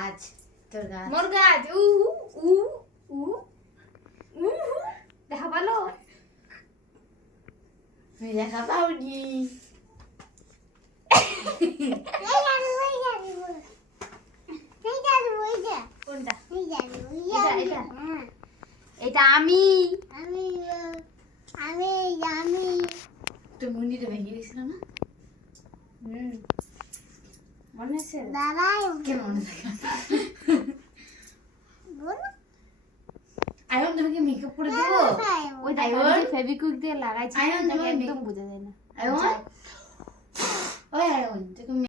গাছ, তোর গাছ। মোর গাছ। উ উ উ উ দেখা ভালো। তুমি দেখা পাওনি। কোনটা? এটা এটা আমি। তোর মুন্ডিটা ভেঙে গেছিল না? মনে আছে? কেন মনে থাকে? আয়ন তোমাকে মেকআপ করে দেবো? ওই আয়ন? ফেভিকুইক দিয়ে লাগাইছি, আয়ন, দেখে তোমার একদম বোঝা যায় না। আয়ন? ওই আয়ন, তোকে